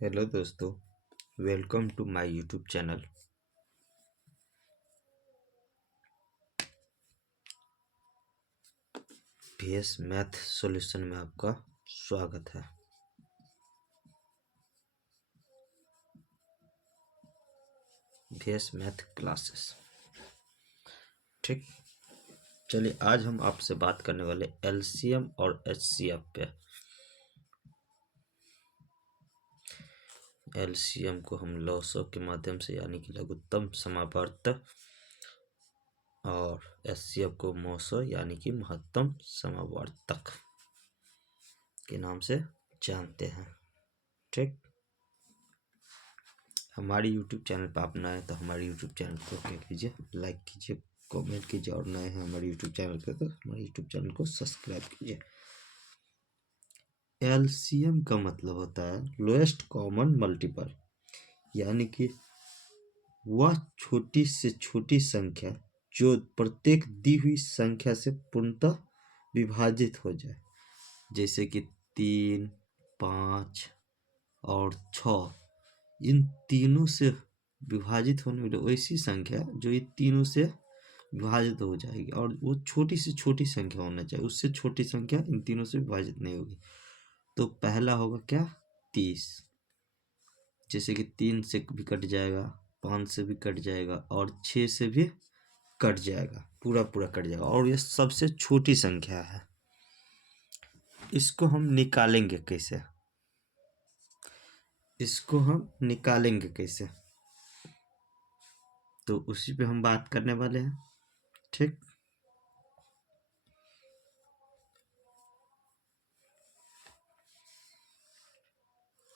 Hello दोस्तों, welcome to my YouTube channel. PS math solution में आपका स्वागत है। PS math classes. ठीक, चलिए आज हम आपसे बात करने वाले LCM और HCF पे। LCM को हम लॉसो के माध्यम से यानी कि लघुत्तम समावर्त और HCF को मोसो यानी कि महत्तम समावर्तक के नाम से जानते हैं। ठीक, हमारे YouTube चैनल पर आप नए हैं तो हमारे YouTube चैनल को क्या कीजिए, लाइक कीजिए, कमेंट कीजिए, और नए हैं हमारे YouTube चैनल पे तो हमारे YouTube चैनल को सब्सक्राइब कीजिए। LCM का मतलब होता है लोएस्ट कॉमन मल्टीपल, यानी कि वह छोटी से छोटी संख्या जो प्रत्येक दी हुई संख्या से पूर्णतः विभाजित हो जाए, जैसे कि 3, 5 और 6। इन तीनों से विभाजित होने वाली वैसी संख्या जो ये तीनों से विभाजित हो जाएगी, और वो छोटी से छोटी संख्या होना चाहिए, उससे छोटी संख्या इन तीनों से विभाजित नहीं होगी। तो पहला होगा क्या, 30, जैसे कि 3 से भी कट जाएगा, 5 से भी कट जाएगा और 6 से भी कट जाएगा, पूरा पूरा कट जाएगा, और ये सबसे छोटी संख्या है। इसको हम निकालेंगे कैसे, इसको हम निकालेंगे कैसे, तो उसी पे हम बात करने वाले हैं। ठीक,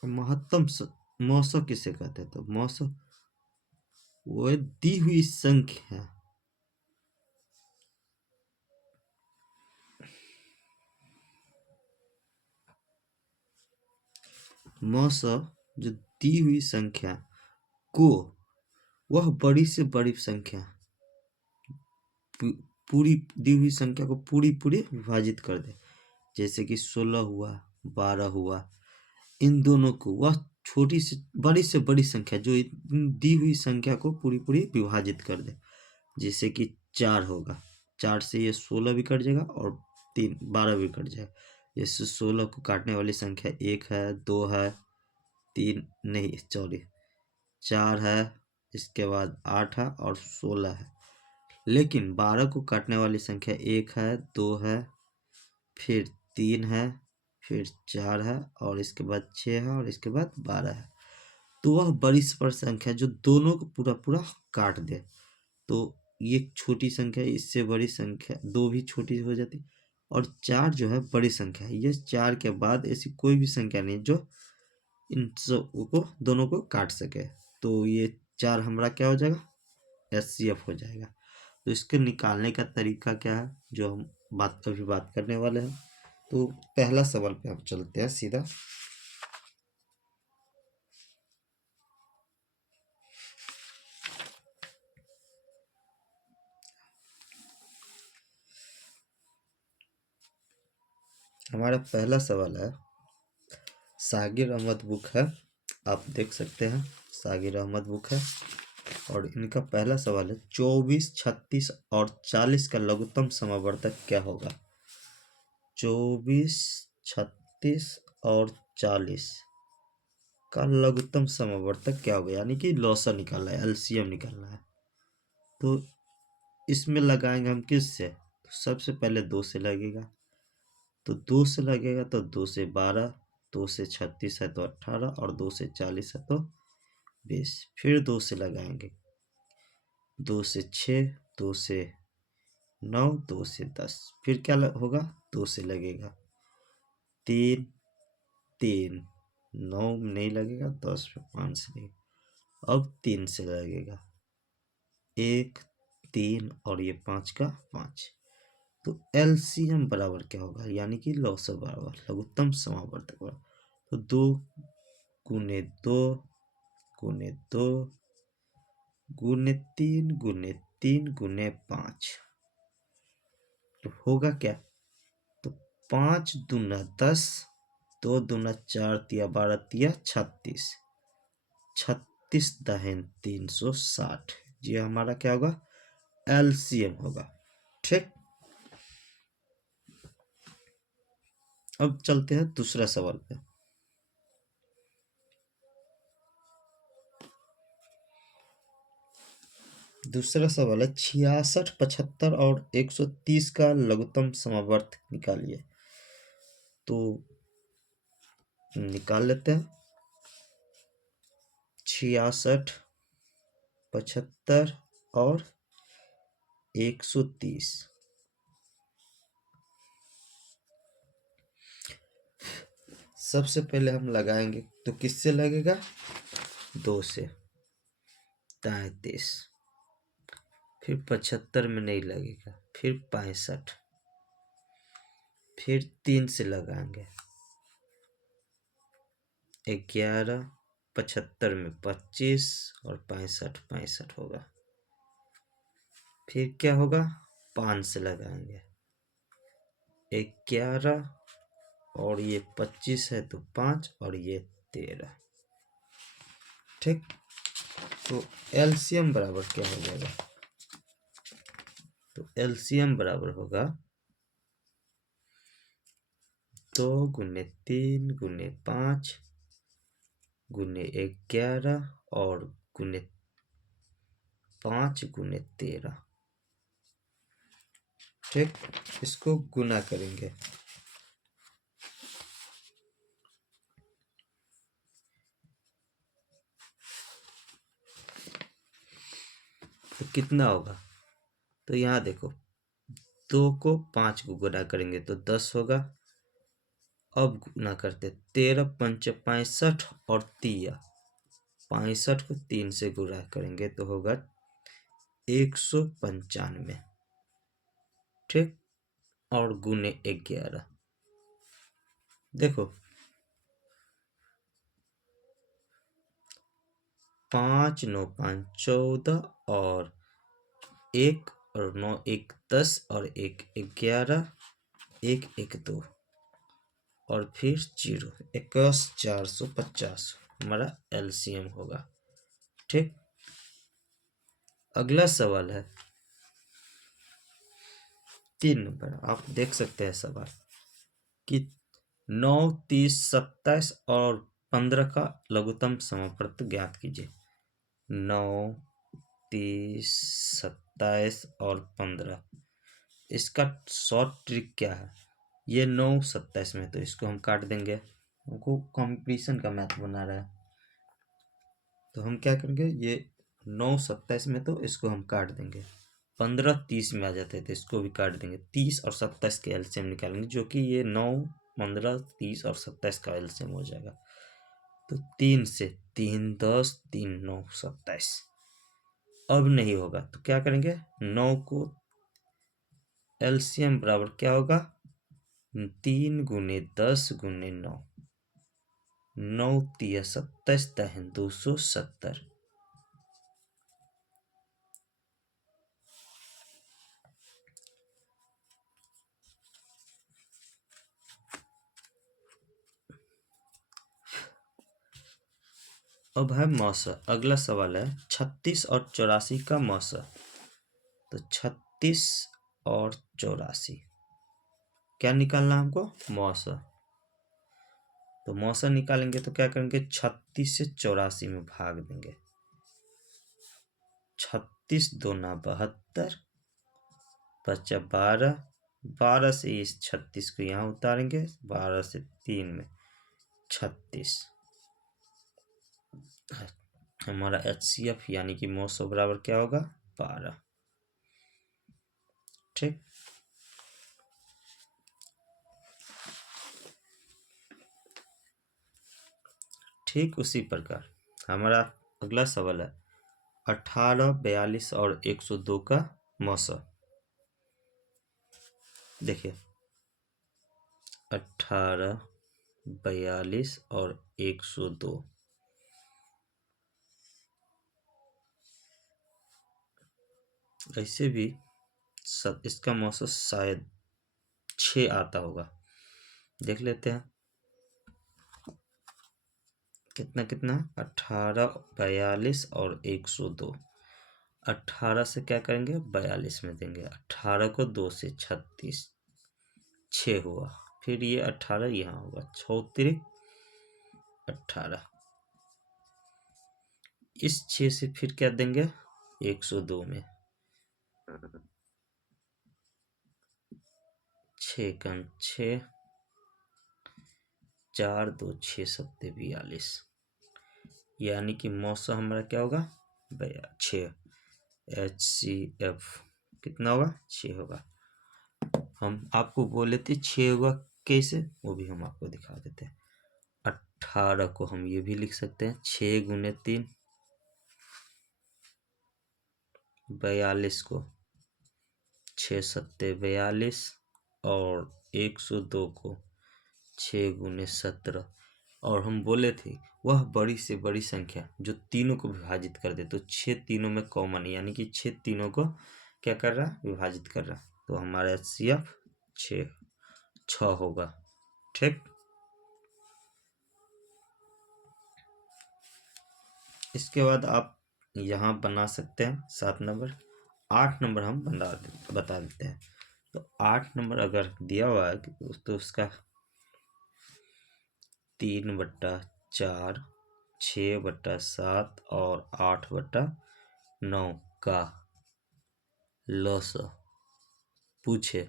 महत्तम मौसो किसे कहते हैं, तो मौसो वो दी हुई संख्या मौसो जो दी हुई संख्या को वह बड़ी से बड़ी संख्या पूरी दी हुई संख्या को पूरी पूरी विभाजित कर दे, जैसे कि 16 हुआ, 12 हुआ, इन दोनों को वह छोटी से बड़ी संख्या जो दी हुई संख्या को पूरी पूरी विभाजित कर दे, जैसे कि 4 होगा, 4 से ये 16 भी कट जाएगा और 3 12 भी कट जाएगा। इससे 16 को काटने वाली संख्या 1 है, 2 है, 3 नहीं सॉरी 4 है, इसके बाद 8 है और 16 है। लेकिन 12 को काटने वाली संख्या 1 है, 2 है, फिर 3 है, फिर 4 है और इसके बाद 6 है और इसके बाद 12 है। तो वह बड़ी संख्या जो दोनों को पूरा पूरा काट दे, तो ये छोटी संख्या, इससे बड़ी संख्या 2 भी छोटी हो जाती, और 4 जो है बड़ी संख्या है। ये 4 के बाद ऐसी कोई भी संख्या नहीं जो इन सब को दोनों को काट सके, तो ये 4 हमारा क्या हो जाएगा, HCF हो जाएगा। तो इसके निकालने का तरीका क्या है, जो हम अभी बात करने वाले हैं। तो पहला सवाल पे हम चलते हैं सीधा। हमारा पहला सवाल है, सागिर अहमद बुक है, आप देख सकते हैं सागिर अहमद बुक है, और इनका पहला सवाल है 24, 36 और 40 का लघुत्तम समावर्तक क्या होगा। 24, 36 और 40 का लघुत्तम समावर्तक क्या होगा, यानी कि लॉसा निकालना है, LCM निकालना है। तो इसमें लगाएंगे हम किससे, तो सबसे पहले 2 से लगेगा, तो 2 से लगेगा तो 2 से 12, 2 से 36 है तो 18, और 2 से 40 है तो 20। फिर 2 से लगाएंगे, 2 से 6, 2 से 9, 2 से 10, फिर क्या होगा, 2 से लगेगा, 3, 3, 9 नहीं लगेगा, 10 पे 5 से लगेगा, अब 3 से लगेगा, 1, 3 और ये 5 का 5। तो LCM बराबर क्या होगा, यानी कि लॉसर बराबर लघुत्तम समावर्तक बराबर, तो 2 गुने 2 गुने 2 गुने 3 गुने 3 गुने 5, तो होगा क्या, तो 5 दूना 10, 2 दूना 4 तिया 12 तिया 36, 36 दहन 360। ये हमारा क्या होगा, एलसीएम होगा। ठीक, अब चलते हैं दूसरा सवाल पे। दूसरा सवाल है 66, 75 और 130 का लघुत्तम समवर्त निकालिए। तो निकाल लेते हैं। 66, 75 और 130। सबसे पहले हम लगाएंगे तो किससे लगेगा, 2 से, 33। फिर 75 में नहीं लगेगा, फिर 65, फिर 3 से लगाएंगे, 11, 75 में 25 और 65 होगा। फिर क्या होगा, 5 से लगाएंगे, 11 और ये 25 है तो 5 और ये 13। ठीक, तो एलसीएम बराबर क्या हो जाएगा, तो एलसीएम बराबर होगा 2 गुने 3 गुने 5 गुने 11 और गुने 5 गुने 13। ठीक, इसको गुना करेंगे तो कितना होगा, तो यहाँ देखो 2 को 5 को गुना करेंगे तो 10 होगा। अब गुना करते 13 पंच 65 और 65 को 3 से गुना करेंगे तो होगा 195। ठीक, और गुने 11, देखो 5 9 5 14 और 1 और 9 1 10 और 1 11, 1 1 2 और फिर 0, 450 हमारा एलसीएम होगा। ठीक, अगला सवाल है 3 नंबर। आप देख सकते हैं सवाल कि 9 30 27 और 15 का लघुत्तम समवर्त ज्ञात कीजिए। 9 30 27 और 15, इसका शॉर्ट ट्रिक क्या है, ये 9 27 में तो इसको हम काट देंगे, हमको कंपटीशन का मैथ बना रहा है तो हम क्या करेंगे, ये 9 27 में तो इसको हम काट देंगे। 15 30 में आ जाते हैं तो इसको भी काट देंगे। 30 और 27 के एलसीएम निकालेंगे, जो कि ये 9 15 30 और 27 का एलसीएम हो जाएगा। तो 3 से 3 10 3 9 27। अब नहीं होगा तो क्या करेंगे, 9 को एलसीएम बराबर क्या होगा, 3 गुने 10 गुने 9, 9 तिया 27 दहन 270। अब है मौसा। अगला सवाल है 36 और 84 का मौसा। तो 36 और 84 क्या निकालना हमको, मौसा। तो मौसा निकालेंगे तो क्या करेंगे, 36 से 84 में भाग देंगे। 36 दूना 72, बचा 12, 12 से इस 36 को यहाँ उतारेंगे, 12 से 3 में 36। हमारा HCF यानी कि मौसा बराबर क्या होगा, 12। ठीक, ठीक उसी प्रकार हमारा अगला सवाल है 18 42 और 102 का मौसा। देखिए 18 42 और 102, ऐसे भी सब इसका मौसा शायद 6 आता होगा, देख लेते हैं। कितना कितना 18, 42 और 102। 18 से क्या करेंगे 42 में देंगे, 18 को 2 से 36, 6 हुआ। फिर ये 18 यहाँ होगा, 6 18। इस 6 से फिर क्या देंगे 102 में, 6 कम 6, 4 2 6 7 42, यानी कि मौसम हमारा क्या होगा 6। HCF कितना होगा 6 होगा। हम आपको बोले थे 6 होगा कैसे, वो भी हम आपको दिखा देते हैं। 18 को हम ये भी लिख सकते हैं 6 गुने 3, 42 को 6 7 42 और 102 को 6 गुने 17। और हम बोले थे वह बड़ी से बड़ी संख्या जो तीनों को विभाजित कर दे, तो 6 तीनों में कॉमन, यानी कि 6 तीनों को क्या कर रहा विभाजित कर रहा, तो हमारा HCF 6 होगा। ठीक, इसके बाद आप यहाँ बना सकते हैं 7 नंबर। 8 नंबर हम बता देते हैं। तो 8 नंबर अगर दिया हुआ है तो उसका 3/4, 6/7 और 8/9 का लॉस पूछे,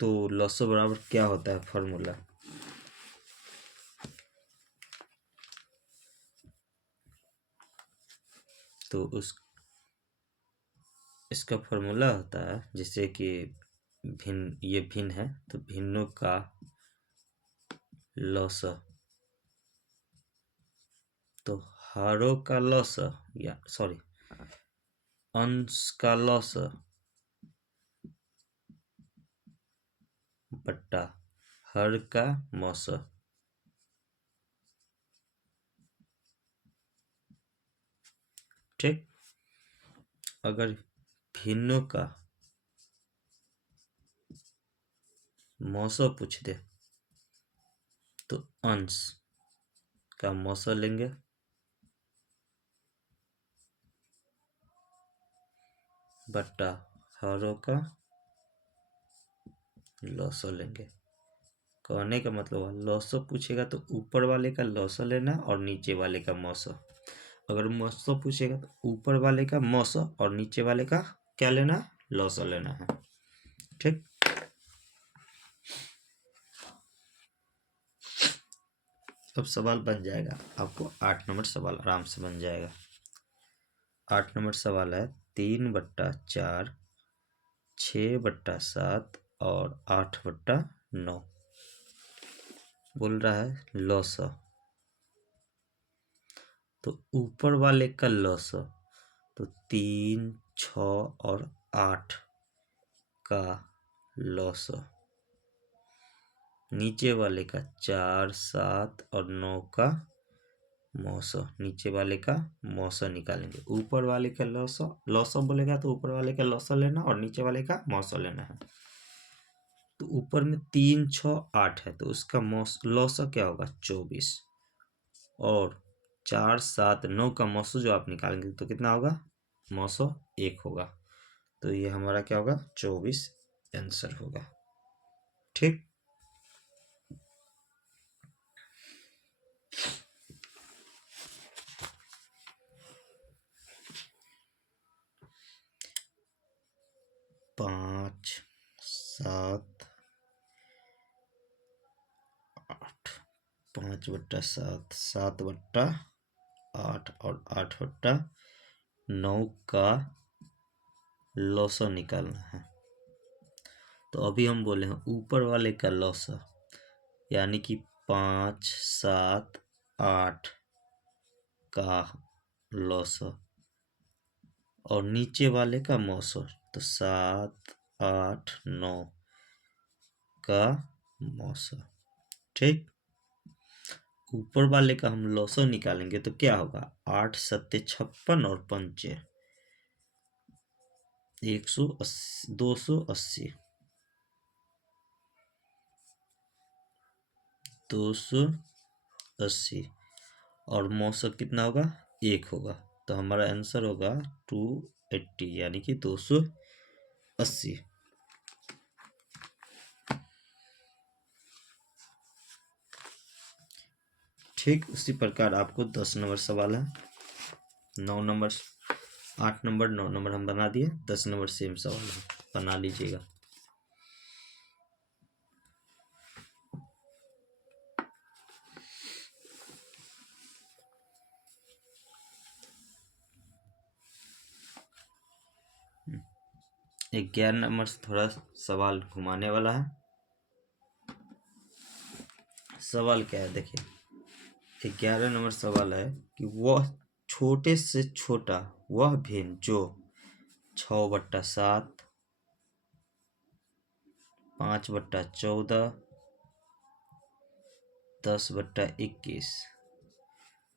तो लॉस बराबर क्या होता है फॉर्मूला, तो इसका फॉर्मूला होता है जैसे कि ये भिन्न है तो भिन्नों का लॉस, तो हरों का लॉस या सॉरी अंश का लॉस बट्टा हर का मौस। ठीक, अगर भिन्नों का मौसम पूछ दे तो अंश का मौसम लेंगे बट्टा हरों का लॉस लेंगे। कहने का मतलब लॉस पूछेगा तो ऊपर वाले का लॉस लेना और नीचे वाले का मौसम। अगर मौसम पूछेगा तो ऊपर वाले का मौसम और नीचे वाले का क्या लेना है लॉस लेना है। ठीक, अब सवाल बन जाएगा आपको 8 नंबर सवाल आराम से बन जाएगा। 8 नंबर सवाल है 3/4, 6/7 और 8/9 बोल रहा है लॉस, तो ऊपर वाले का लॉस तो 3, 6 और 8 का लॉस, नीचे वाले का 4, 7 और 9 का मौसम, नीचे वाले का मौसम निकालेंगे। ऊपर वाले का लॉस बोलेगा तो ऊपर वाले का लॉस लेना और नीचे वाले का मौसम लेना है। तो ऊपर में 3, 6, 8 है तो उसका लॉस क्या होगा 24 और 4, 7, 9 का मौसम जो आप निकालेंगे तो कितना होगा मौसम 1 होगा। तो ये हमारा क्या होगा 24 आंसर होगा। ठीक, पाँच, 7, 8, 5/7, 7/8 और 8/9 का लॉस निकालना है। तो अभी हम बोले हैं ऊपर वाले का लॉस यानी कि 5, 7, 8 का लॉस और नीचे वाले का मौसम तो 7, 8, 9 का मौसम। ठीक, ऊपर वाले का हम लॉसो निकालेंगे तो क्या होगा 8 7 56 और 5 180, 280, 280 और मौसा कितना होगा, 1 होगा। तो हमारा आंसर होगा 280 यानी कि 280। ठीक उसी प्रकार आपको 10 नंबर सवाल है, 9 नंबर 8 नंबर 9 नंबर हम बना दिए, 10 नंबर सेम सवाल है, बना लीजिएगा। एक 11 नंबर से थोड़ा सवाल घुमाने वाला है। सवाल क्या है देखिए, 11 नंबर सवाल है कि वह छोटे से छोटा वह भिन्न जो 6/7, 5/14, 10/21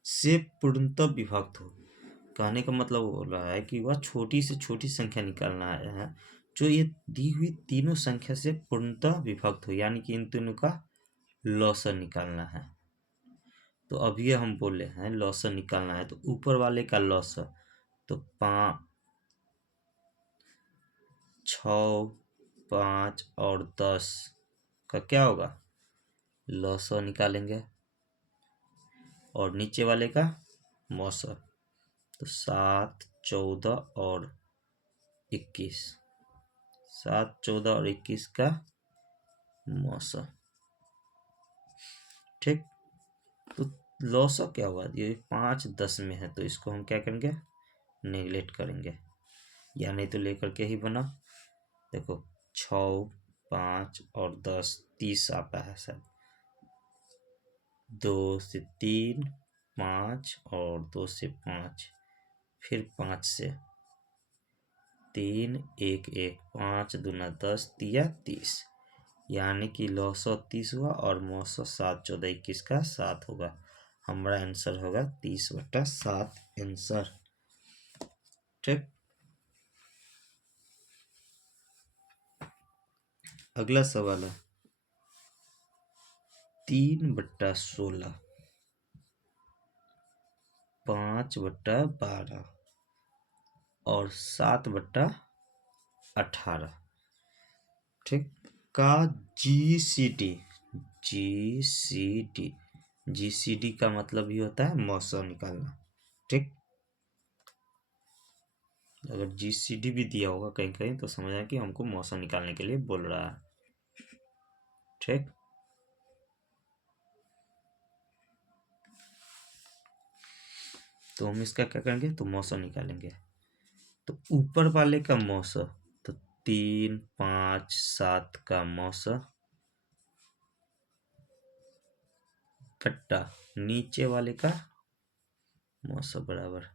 से पूर्णतः विभक्त हो। कहने का मतलब बोल रहा है कि वह छोटी से छोटी संख्या निकालना है जो ये दी हुई तीनों संख्या से पूर्णतः विभक्त हो, यानी कि इन तीनों का लॉसर निकालना है। तो अब ये हम बोले हैं लॉसर निकालना है, तो ऊपर वाले का लॉसर तो 6, 5 और 10 का क्या होगा, लॉसर निकालेंगे। और नीचे वाले का मौसर तो 7, 14 और 21, 7, 14 और 21 का मौसम। ठीक, तो लॉसर क्या हुआ, ये 5, 10 में है तो इसको हम क्या करेंगे, नेगलेक्ट करेंगे, या नहीं तो लेकर के ही बना। देखो 6, 5 और 10, 30 आता है सर, 2 से 3, 5 और 2 से 5, फिर 5 से 3, 1, 1, 5 दूना 10, 30, यानी कि 930 हुआ और मौसम 7, 14, 21 का 7 होगा। हमारा आंसर होगा 30/7 आंसर। ठीक, अगला सवाल है 3/16, 5/12 और 7/18, ठीक, का जीसीडी का मतलब ही होता है मौसम निकालना। ठीक, अगर जीसीडी भी दिया होगा कहीं कहीं तो समझ आए कि हमको मौसम निकालने के लिए बोल रहा है। ठीक, तो हम इसका क्या करेंगे, तो मौसम निकालेंगे। तो ऊपर वाले का मौसम तो 3, 5, 7 का मौसम कट्टा नीचे वाले का मौसम बराबर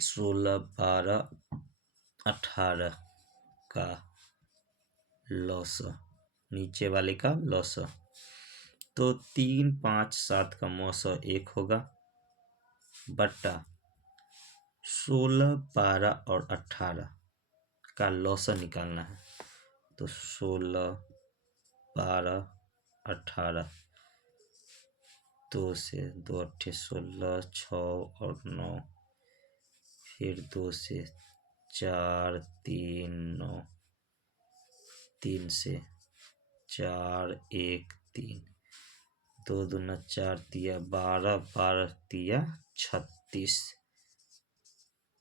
16, 12, 18 का लॉस, नीचे वाले का लॉस। तो 3, 5, 7 का मौसम 1 होगा बट्टा 16, 12 और 18 का लॉस निकालना है। तो 16, 12, 18, 2 से 2 8 16, 6 और 9, फिर 2 से 4, 3, 9, 3 से 4, 1, 3, 2 दूना 4 तिया 12, 12 तिया 36,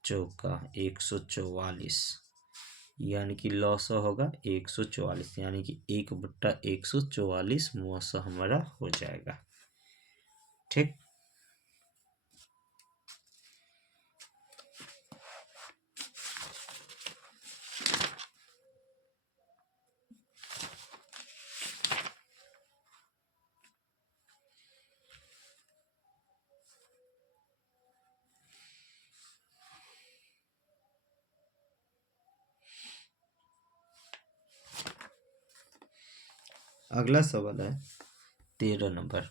चौका 144, यानी कि लॉस होगा 144, यानी कि 1/144 मौसम हमारा हो जाएगा। ठीक, अगला सवाल है 13 नंबर।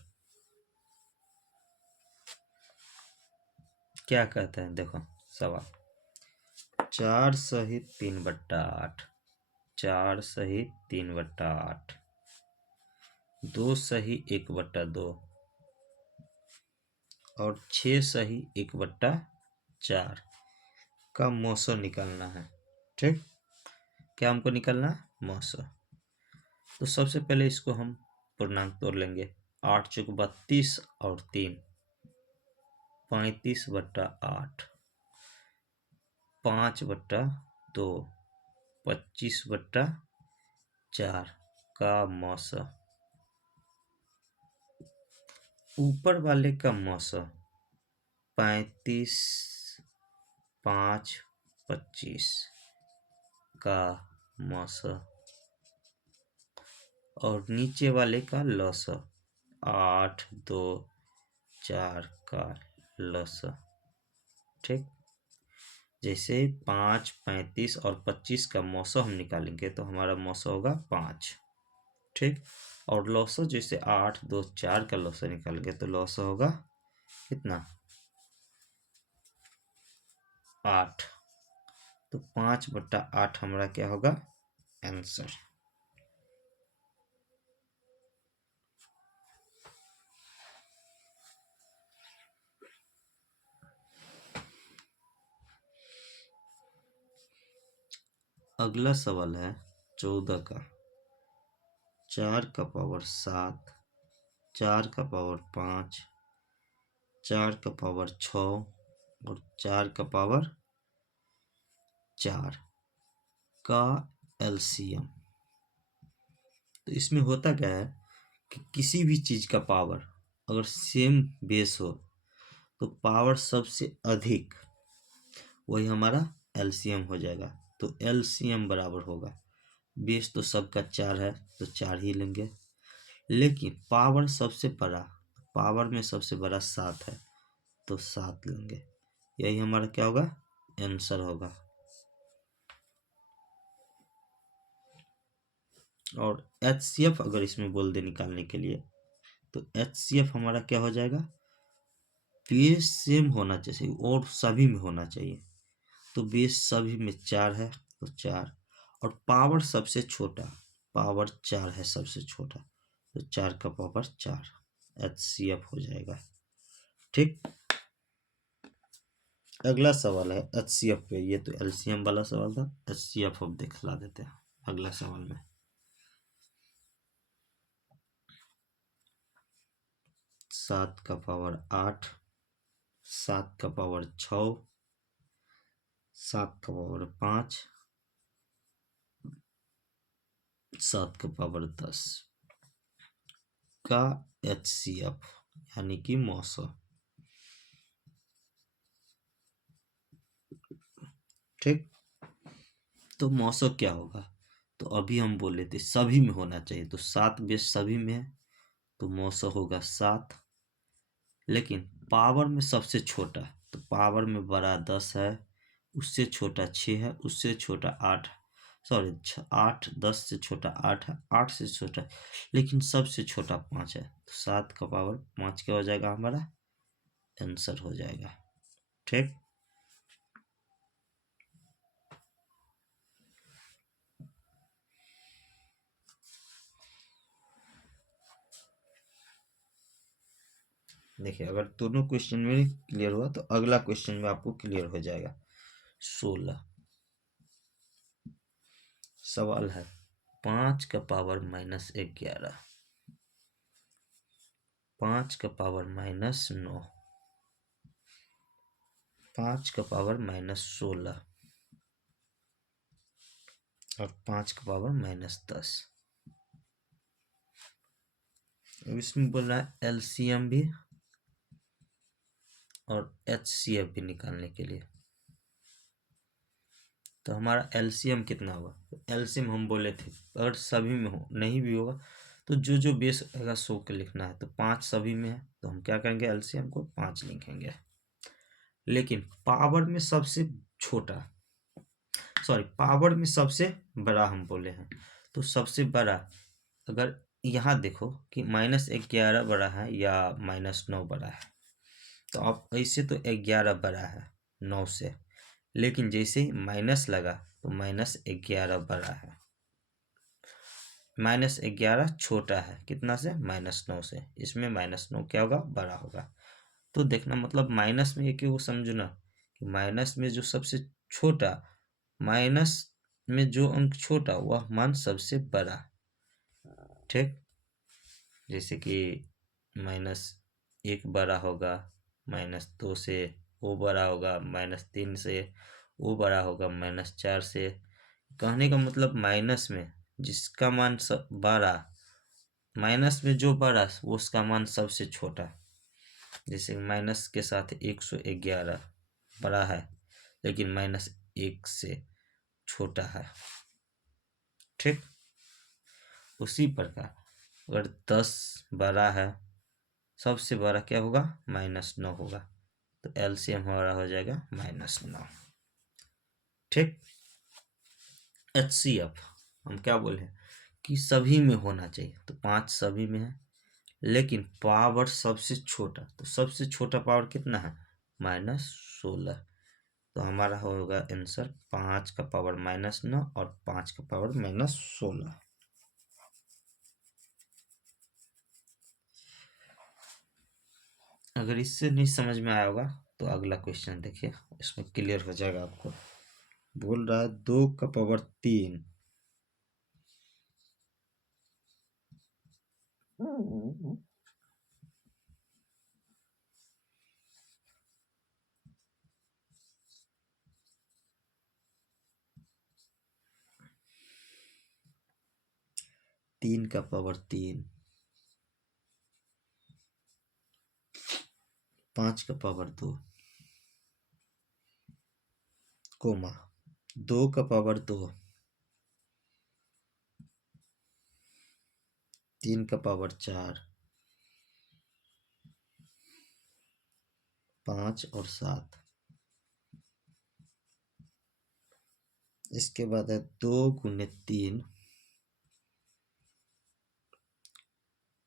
क्या कहते हैं, देखो सवाल 4 सहित 3/8, 4 सहित 3/8, 2 सही 1/2, और 6 सही 1/4 का मौसा निकालना है। ठीक, क्या हमको निकालना है? मौसा। तो सबसे पहले इसको हम पूर्णांक तोड़ लेंगे। 8 चौक 32 और 3 35/8, 5/2 25/4 का मौसा। ऊपर वाले का मौसा 35 5 25 का मौसा और नीचे वाले का लौसा 8 2 4 का लौसा। ठीक, जैसे 5 35 और 25 का मौसा हम निकालेंगे तो हमारा मौसा होगा 5। ठीक, और लौसा जैसे 8 2 4 का लौसा निकालेंगे तो लौसा होगा कितना? 8। तो 5/8 हमारा क्या होगा? आंसर। अगला सवाल है 14 का। 4 का पावर 7, 4 का पावर 5, 4 का पावर 6 और 4 का पावर 4 का एलसीएम। तो इसमें होता क्या है कि किसी भी चीज़ का पावर अगर सेम बेस हो तो पावर सबसे अधिक वही हमारा एलसीएम हो जाएगा। तो एलसीएम बराबर होगा, बेस तो सबका 4 है तो 4 ही लेंगे, लेकिन पावर सबसे बड़ा, पावर में सबसे बड़ा 7 है तो 7 लेंगे। यही हमारा क्या होगा? आंसर होगा। और एचसीएफ अगर इसमें बोल दे निकालने के लिए तो एचसीएफ हमारा क्या हो जाएगा? बेस सेम होना चाहिए और सभी में होना चाहिए। तो बेस सभी में 4 है तो 4, और पावर सबसे छोटा, पावर 4 है सबसे छोटा तो 4 का पावर 4 एचसीएफ हो जाएगा। ठीक, अगला सवाल है एचसीएफ पे। ये तो एलसीएम वाला सवाल था, एचसीएफ अब दिखला देते हैं अगला सवाल में। 7 का पावर 8, 7 का पावर 6, 7 का पावर 5, 7 का पावर 10 का एचसीएफ यानी कि मौसा। ठीक, तो मौसा क्या होगा? तो अभी हम बोले थे सभी में होना चाहिए, तो 7 बेस सभी में है तो मौसा होगा 7। लेकिन पावर में सबसे छोटा, तो पावर में बड़ा 10 है, उससे छोटा 6 है, उससे छोटा 8, सॉरी 8, 10 से छोटा 8 है, 8 से छोटा, लेकिन सबसे छोटा 5 है तो 7 का पावर 5 क्या हो जाएगा? हमारा आंसर हो जाएगा। ठीक, देखिए अगर दोनों क्वेश्चन में क्लियर हुआ तो अगला क्वेश्चन में आपको क्लियर हो जाएगा। 16 सवाल है 5 का पावर -11, 5 का पावर -9, 5 का पावर -16 और 5 का पावर -10। अब इसमें बोल रहा है एलसीएम भी और एचसीएफ भी निकालने के लिए। तो हमारा एलसीएम कितना होगा? तो एलसीएम हम बोले थे अगर सभी में हो, नहीं भी होगा तो जो जो बेस आएगा 100 के लिखना है। तो 5 सभी में है तो हम क्या करेंगे? एलसीएम को 5 लिखेंगे। लेकिन पावर में सबसे छोटा, सॉरी पावर में सबसे बड़ा हम बोले हैं, तो सबसे बड़ा अगर यहाँ देखो कि -11 बड़ा है या -9 बड़ा है, तो अब ऐसे तो 11 बड़ा है 9 से, लेकिन जैसे ही माइनस लगा तो -11 बड़ा है, -11 छोटा है कितना से? -9 से। इसमें -9 क्या होगा? बड़ा होगा। तो देखना मतलब माइनस में एक वो समझना कि माइनस में जो सबसे छोटा, माइनस में जो अंक छोटा वह मान सबसे बड़ा। ठीक, जैसे कि -1 बड़ा होगा, -2 से वो बड़ा होगा, -3 से वो बड़ा होगा, -4 से। कहने का मतलब माइनस में जिसका मान सब बड़ा, माइनस में जो बड़ा वो उसका मान सबसे छोटा। जैसे माइनस के साथ 111 बड़ा है, लेकिन -1 से छोटा है। ठीक, उसी प्रकार अगर 10 बड़ा है, सबसे बड़ा क्या होगा, -9 होगा, तो एलसीएम हमारा हो जाएगा -9। ठीक, HCF हम क्या बोले कि सभी में होना चाहिए, तो 5 सभी में है, लेकिन पावर सबसे छोटा, तो सबसे छोटा पावर कितना है, -16। तो हमारा होगा आंसर 5 का पावर -9 और 5 का पावर -16। अगर इससे नहीं समझ में आया होगा तो अगला क्वेश्चन देखिए, इसमें क्लियर हो जाएगा आपको। बोल रहा है 2 का पावर 3, तीन का पावर 3, 5 का पावर 2, कोमा 2 का पावर 2, 3 का पावर 4, 5 और 7। इसके बाद है 2 गुने 3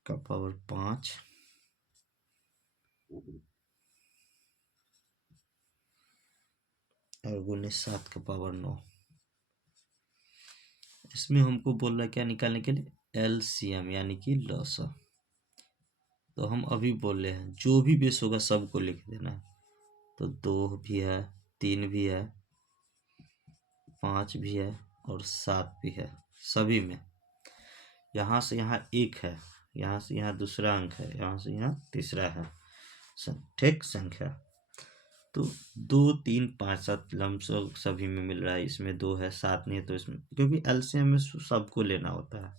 का पावर 5 और गुने 7 का पावर 9। इसमें हमको बोल रहा है क्या निकालने के लिए, एलसीएम यानी कि लॉसा। तो हम अभी बोल रहे हैं जो भी बेस होगा सबको लिख देना है। तो 2 भी है, 3 भी है, 5 भी है और 7 भी है, सभी में। यहाँ से यहाँ 1 है, यहाँ से यहाँ दूसरा अंक है, यहाँ से यहाँ तीसरा है, ठीक संख्या। तो 2 3 5 7 लमसम सभी में मिल रहा है, इसमें 2 है, 7 नहीं है, तो इसमें क्योंकि एलसीएम में सबको लेना होता है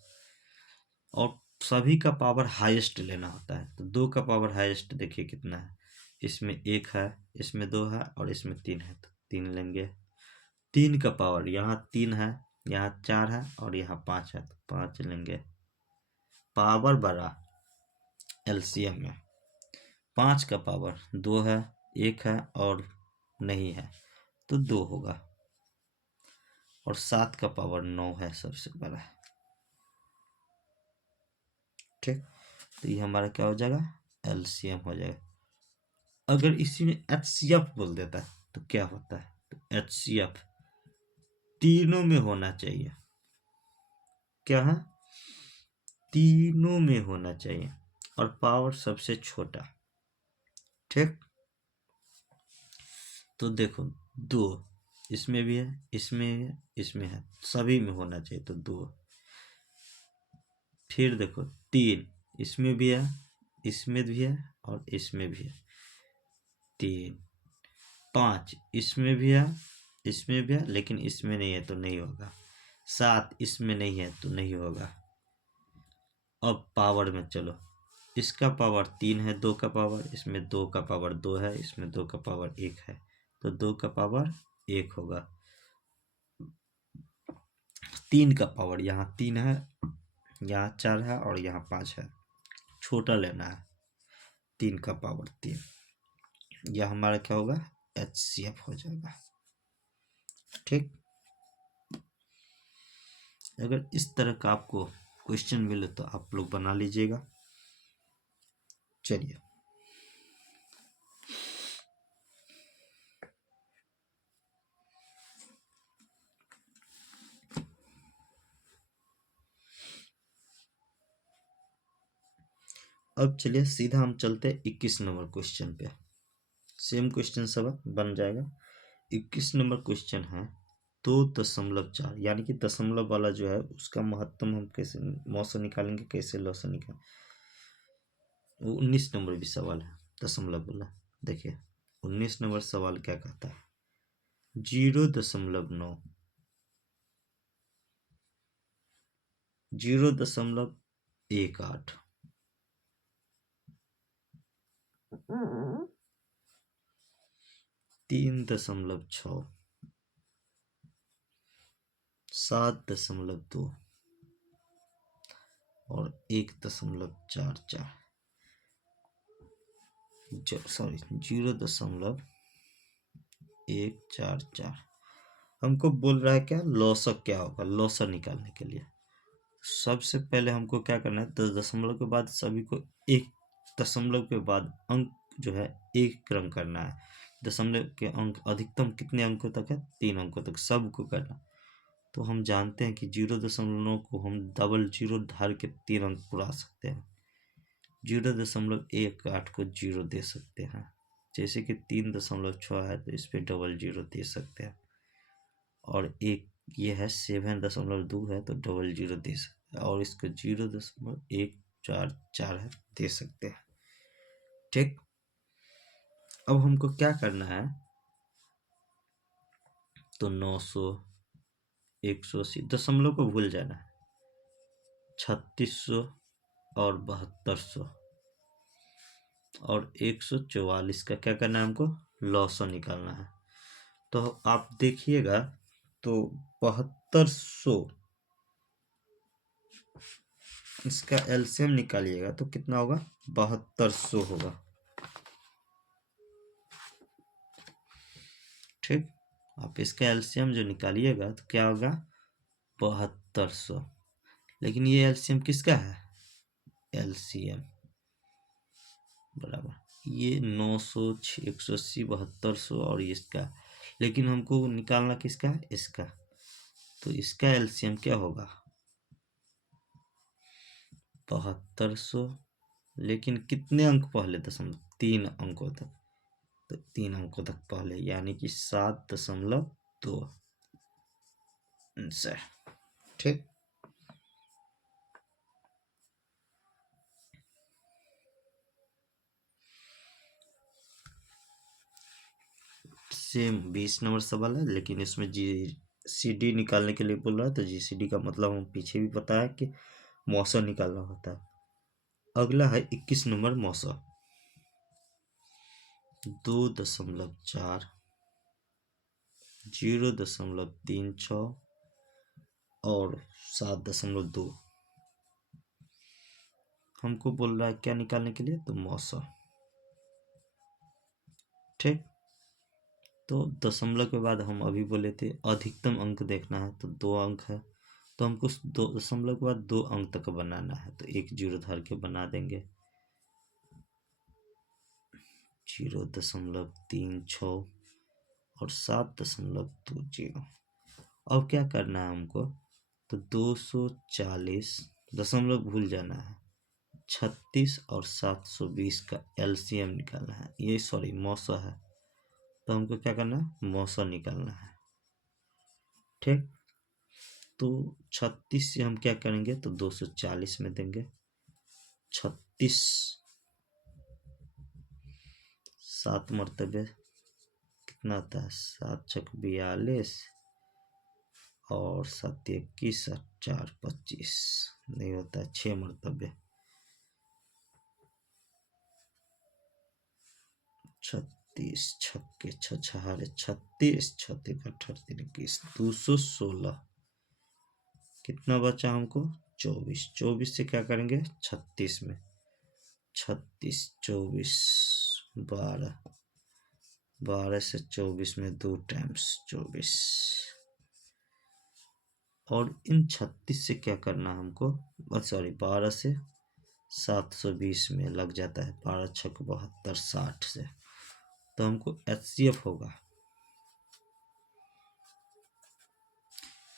और सभी का पावर हाईएस्ट लेना होता है। तो 2 का पावर हाईएस्ट देखिए कितना है, इसमें 1 है, इसमें 2 है और इसमें 3 है, तो 3 लेंगे। 3 का पावर यहाँ 3 है, यहाँ 4 है और यहाँ 5 है, तो 5 लेंगे। पावर बड़ा एलसीएम में 5 का पावर 2 है, 1 है और नहीं है, तो 2 होगा। और 7 का पावर 9 है, सबसे बड़ा है। ठीक, तो ये हमारा क्या हो जाएगा, एलसीएम हो जाएगा। अगर इसी में एचसीएफ बोल देता है तो क्या होता है, तो एचसीएफ तीनों में होना चाहिए। क्या है, तीनों में होना चाहिए और पावर सबसे छोटा। ठीक, तो देखो 2 इसमें भी है, इसमें है, इसमें है, सभी में होना चाहिए, तो 2। फिर देखो 3 इसमें भी है, इसमें भी है और इसमें भी है, 3। 5 इसमें भी है, इसमें भी है, लेकिन इसमें नहीं है तो नहीं होगा। 7 इसमें नहीं है तो नहीं होगा। अब पावर में चलो, इसका पावर 3 है, 2 का पावर, इसमें 2 का पावर 2 है, इसमें 2 का पावर 1 है, तो 2 का पावर 1 होगा। 3 का पावर यहाँ 3 है, यहाँ 4 है और यहाँ 5 है, छोटा लेना है। 3 का पावर 3, यह हमारा क्या होगा, एचसीएफ हो जाएगा। ठीक, अगर इस तरह का आपको क्वेश्चन मिले तो आप लोग बना लीजिएगा। चलिए अब चलिए सीधा हम चलते हैं 21 नंबर क्वेश्चन पे। सेम क्वेश्चन सब बन जाएगा। 21 नंबर क्वेश्चन है 2.4, यानी कि दशमलव वाला जो है उसका महत्तम हम कैसे मौसा निकालेंगे, कैसे लौसा निकालेंगे। वो 19 नंबर भी सवाल है दशमलव वाला। देखिए 19 नंबर सवाल क्या कहता है, 0.9, 0.18, 3.6, 7.2 और 1.44, सॉरी 0.144। हमको बोल रहा है क्या, लौसक क्या होगा, लौसक निकालने के लिए सबसे पहले हमको क्या करना है, 10 दशमलव के बाद सभी को एक दशमलव के बाद अंक जो है एक क्रम करना है। दशमलव के अंक अधिकतम कितने अंकों तक है, 3 अंकों तक सबको करना। तो हम जानते हैं कि 0.9 को हम डबल जीरो धार के 3 अंक पुरा सकते हैं। 0.18 को 0 दे सकते हैं, जैसे कि 3.6 है तो इस पर डबल जीरो दे सकते हैं। और एक ये है 7.2 है तो डबल जीरो दे सकते हैं, और इसको 0.144 है दे सकते हैं। ठीक, अब हमको क्या करना है, तो 900, 180 दशमलव को भूल जाना है, 3600 और 7200 और 144 का क्या करना है, हमको लॉसो निकालना है। तो आप देखिएगा तो 7200 इसका एलसीएम निकालिएगा तो कितना होगा, 7200 होगा। ठीक, आप इसका एलसीएम जो निकालिएगा तो क्या होगा, 7200। लेकिन ये एलसीएम किसका है, एलसीएम बराबर ये 900, 180, 7200 और इसका, लेकिन हमको निकालना किसका है, इसका। तो इसका एलसीएम क्या होगा, 7200, लेकिन कितने अंक पहले, दशमलव 3 अंकों तक, तो 3 अंकों तक पहले, यानी कि 7.2 आंसर। ठीक, सेम 20 नंबर सवाल है, लेकिन इसमें जीसीडी निकालने के लिए बोल रहा है। तो जीसीडी का मतलब हम पीछे भी पता है कि मौसा निकालना होता है। अगला है 21 नंबर मौसा, 2.4, 0.36 और 7.2 हमको बोल रहा है क्या निकालने के लिए, तो मौसा। ठीक, तो दशमलव के बाद हम अभी बोले थे अधिकतम अंक देखना है, तो 2 अंक है, तो हमको 2 दशमलव के बाद 2 अंक तक बनाना है, तो एक जीरो धर के बना देंगे, 0.36 और 7.20। अब क्या करना है हमको, तो 240 दशमलव भूल जाना है, 36 और 720 का एलसीएम निकालना है। ये सॉरी मौसा है, तो हमको क्या करना है, मौसा निकालना है। ठीक, तो 36 से हम क्या करेंगे, तो 240 में देंगे, 36 7 मरतबे कितना आता है, 7 छक 42 और 7 21 और 4 25 नहीं होता है, 6 मरतबे 36 छक्के 36 36 18 21 216। कितना बचा हमको, 24। 24 से क्या करेंगे, 36 में 36 24 12 12 से 24 में 2 टाइम्स 24। और इन 36 से क्या करना हमको, सॉरी 12 से 720 में लग जाता है, 12 छक 72 60 से, तो हमको एचसीएफ होगा,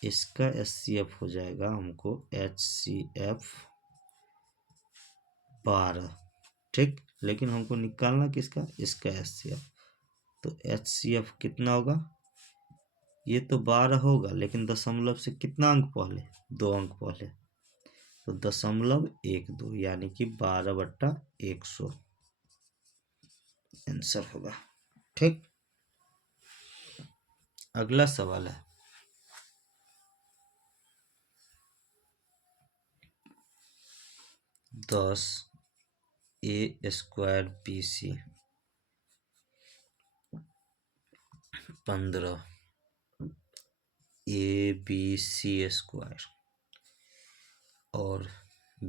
इसका एचसीएफ हो जाएगा हमको HCF 12। ठीक, लेकिन हमको निकालना किसका, इसका HCF। तो HCF कितना होगा, ये तो 12 होगा, लेकिन दशमलव से कितना अंक पहले, 2 अंक पहले, तो 0.12 यानी कि 12/100 आंसर होगा। ठीक, अगला सवाल है 10 A² BC 15 ABC² और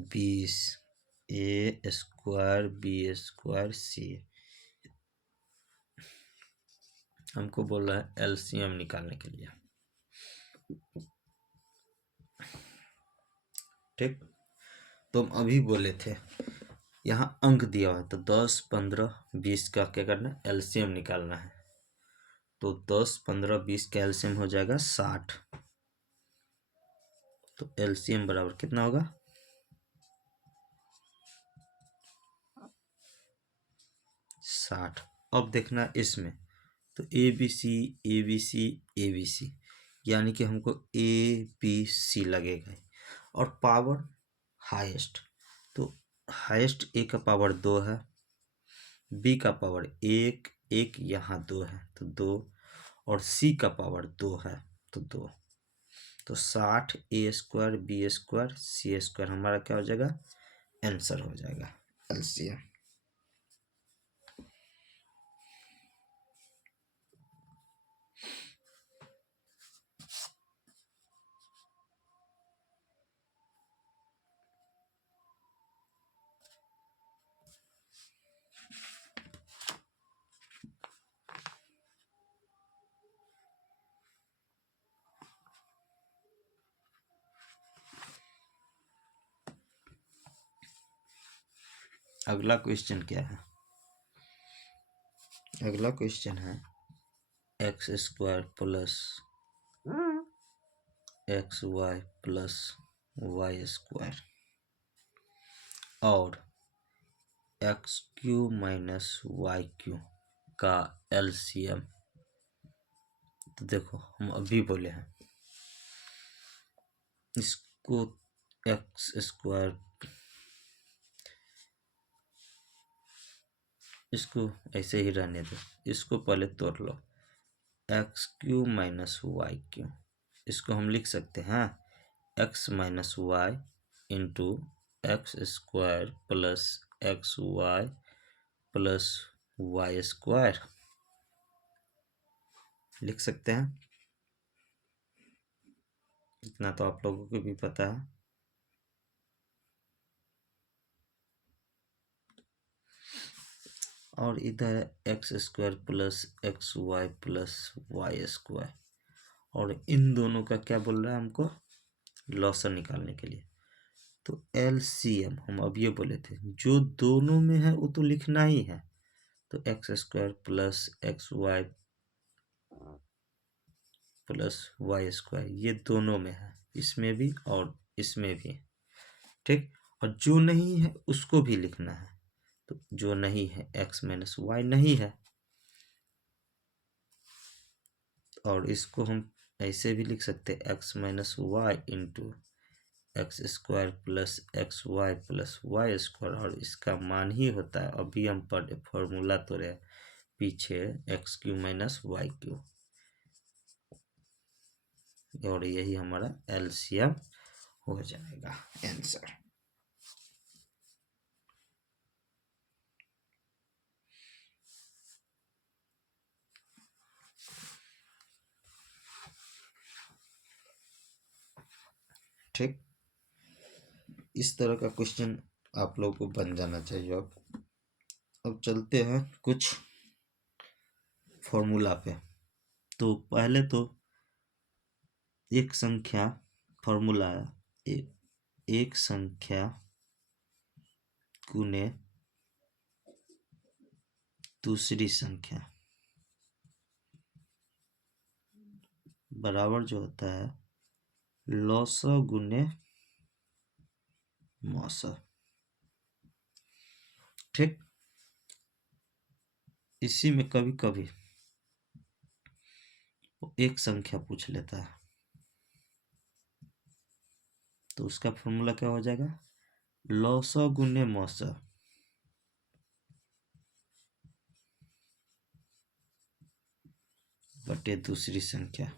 20 A² B² C हमको बोल रहा है LCM निकालने के लिए। ठीक, तो हम अभी बोले थे यहाँ अंक दिया हुआ है, तो 10, 15, 20 का क्या करना है, LCM निकालना है। तो 10, 15, 20 का LCM हो जाएगा 60। तो LCM बराबर कितना होगा, 60। अब देखना इसमें, तो ABC यानी कि हमको ABC लगेगा, और पावर हाईएस्ट, तो हाईएस्ट A का पावर 2 है, B का पावर 1, 1 यहाँ 2 है तो 2, और C का पावर 2 है तो 2। तो 60 A² B² C² हमारा क्या हो जाएगा, आंसर हो जाएगा LCM। अगला क्वेश्चन क्या है, अगला क्वेश्चन है x² plus xy plus y² और x³ माइनस y³ का LCM। तो देखो हम अभी बोले हैं इसको x², इसको ऐसे ही रहने दो, इसको पहले तोड़ लो, x³ माइनस y³, इसको हम लिख सकते हैं x minus y into x² plus xy plus y², लिख सकते हैं। इतना तो आप लोगों को भी पता है। और इधर x² plus xy plus y², और इन दोनों का क्या बोल रहा है हमको, लॉसन निकालने के लिए। तो LCM हम अब ये बोले थे जो दोनों में है वो तो लिखना ही है। तो x² plus xy plus y² ये दोनों में है, इसमें भी और इसमें भी। ठीक, और जो नहीं है उसको भी लिखना है। तो जो नहीं है x माइनस वाई नहीं है, और इसको हम ऐसे भी लिख सकते हैं x minus y into x² plus xy plus y², और इसका मान ही होता है, अभी हम पढ़े फॉर्मूला तो रहे पीछे x³ माइनस y³, और यही हमारा LCM हो जाएगा आंसर। ठीक, इस तरह का क्वेश्चन आप लोगों को बन जाना चाहिए। अब चलते हैं कुछ फॉर्मूला पे। तो पहले तो एक संख्या फॉर्मूला है, एक संख्या गुने दूसरी संख्या बराबर जो होता है लॉसा गुने मौसा। ठीक। इसी में कभी कभी वो एक संख्या पूछ लेता है, तो उसका फॉर्मूला क्या हो जाएगा, लॉसअ गुने मॉसअ बटे दूसरी संख्या।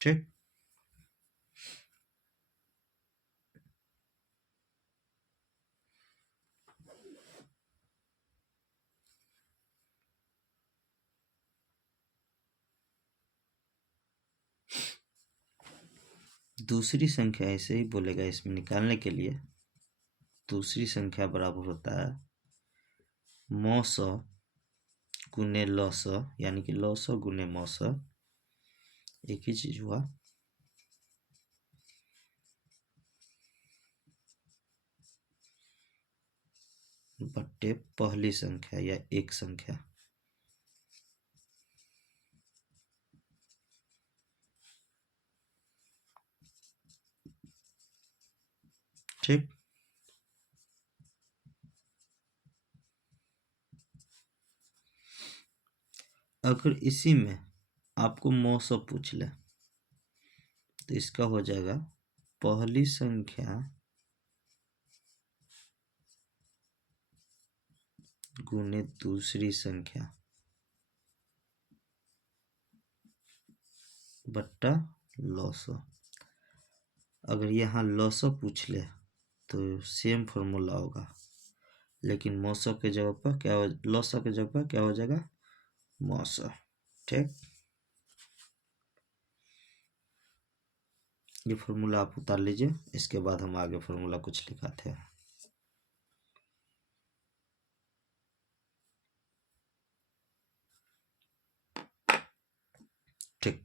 ठीक। दूसरी संख्या ऐसे ही बोलेगा इसमें निकालने के लिए। दूसरी संख्या बराबर होता है मॉस गुने लॉस, यानी कि लॉस गुने मॉस, एक ही चीज हुआ। बट्टे पहली संख्या या एक संख्या। ठीक। अगर इसी में आपको मौसम पूछ ले तो इसका हो जाएगा पहली संख्या गुने दूसरी संख्या बट्टा लॉस। अगर यहाँ लॉस पूछ ले तो सेम फॉर्मूला होगा, लेकिन मौसम के जगह पर क्या हो, लॉस के जगह पर क्या हो जाएगा, मौसम। ठीक। ये फॉर्मूला आप उतार लीजिए, इसके बाद हम आगे फॉर्मूला कुछ लिखाते हैं। ठीक।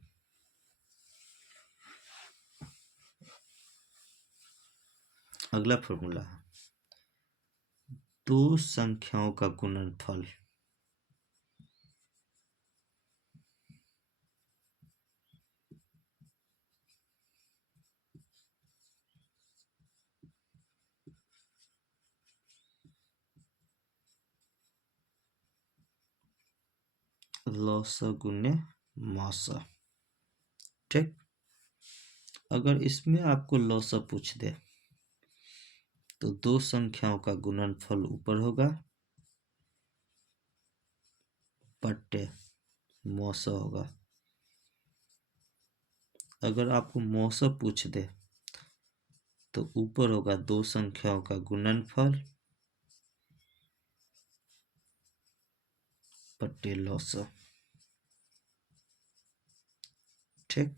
अगला फॉर्मूला है दो संख्याओं का गुणनफल लॉस गुने मॉस। ठीक। अगर इसमें आपको लॉस पूछ दे तो दो संख्याओं का गुणनफल ऊपर होगा बट्टे मौसा होगा। अगर आपको मौसा पूछ दे तो ऊपर होगा दो संख्याओं का गुणनफल बट्टे लॉस। ठीक।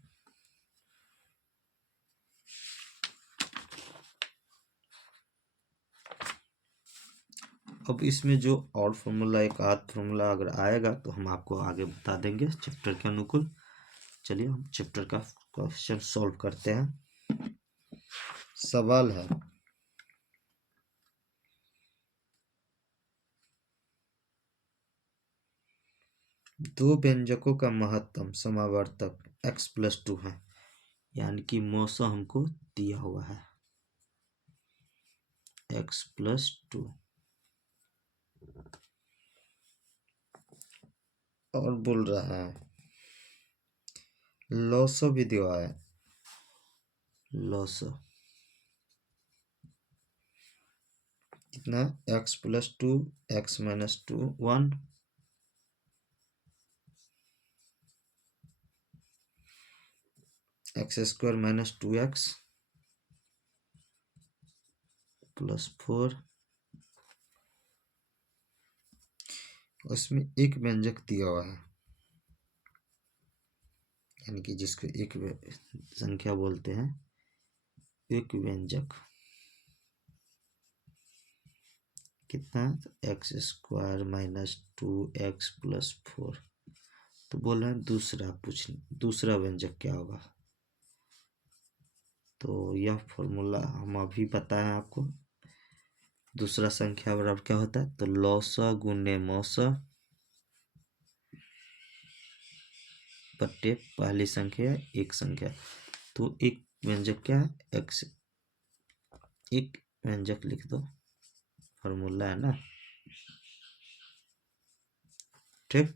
अब इसमें जो और फॉर्मूला, एक आध फॉर्मूला अगर आएगा तो हम आपको आगे बता देंगे चैप्टर के अनुकूल। चलिए हम चैप्टर का क्वेश्चन सॉल्व करते हैं। सवाल है दो व्यंजकों का महत्तम समावर्तक x+2 है, यानी कि मौसा हमको दिया हुआ है x+2, और बोल रहा है लॉसो भी दिया है, लॉसो कितना, x+2 x-2 1 x² - 2x +4। उसमें एक व्यंजक दिया हुआ है, यानी कि जिसको एक संख्या बोलते हैं, एक व्यंजक कितना, x² - 2x +4। तो बोल रहे हैं दूसरा व्यंजक क्या होगा। तो यह फॉर्मूला हम अभी बताएं आपको। दूसरा संख्या बराबर क्या होता है, तो लौसा गुने मौसा बट्टे पहली संख्या एक संख्या। तो एक व्यंजक क्या है, एक्स। एक व्यंजक लिख दो, फॉर्मूला है ना, ठीक।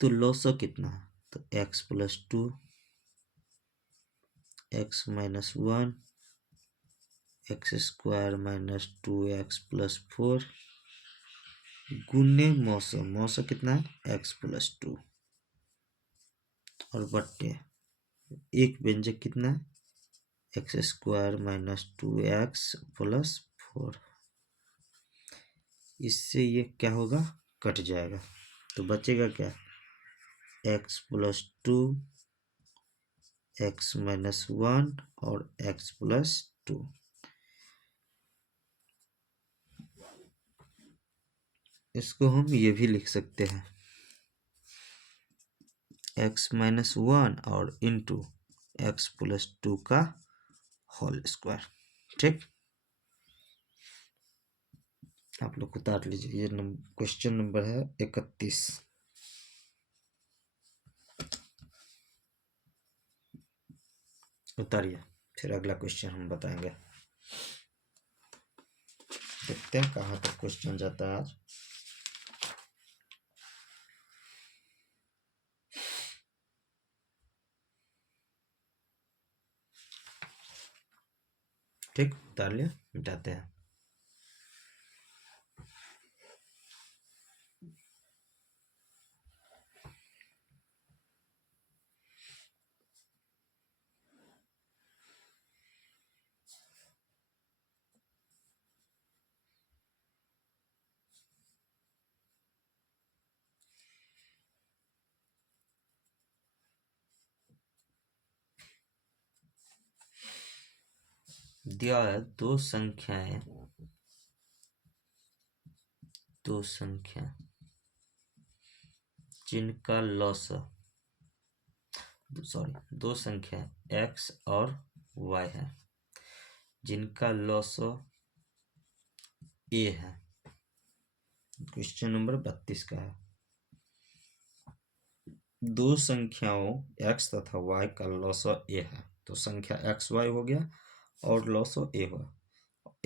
तो लौसा कितना है, तो x+2 x-1 x² - 2x+4 गुने मौसा, मौसा कितना है x+2 और बट्टे एक व्यंजक कितना है x² - 2x+4। इससे ये क्या होगा, कट जाएगा, तो बचेगा क्या, x+2 x-1 और x+2। इसको हम ये भी लिख सकते हैं x-1 और इंटू x+2 का होल स्क्वायर, ठीक। आप लोग उतार लीजिए, ये क्वेश्चन नंबर है 31। उतारिए, फिर अगला क्वेश्चन हम बताएंगे। देखते हैं कहाँ तक क्वेश्चन जाता है आज। ठीक, उतार लिया, मिटाते हैं। दिया है दो संख्या जिनका लॉस, सॉरी, दो संख्या x और y है जिनका लॉस a है। क्वेश्चन नंबर 32 का है। दो संख्याओं x तथा y का लॉस a है, तो संख्या x y हो गया और लॉस a होगा।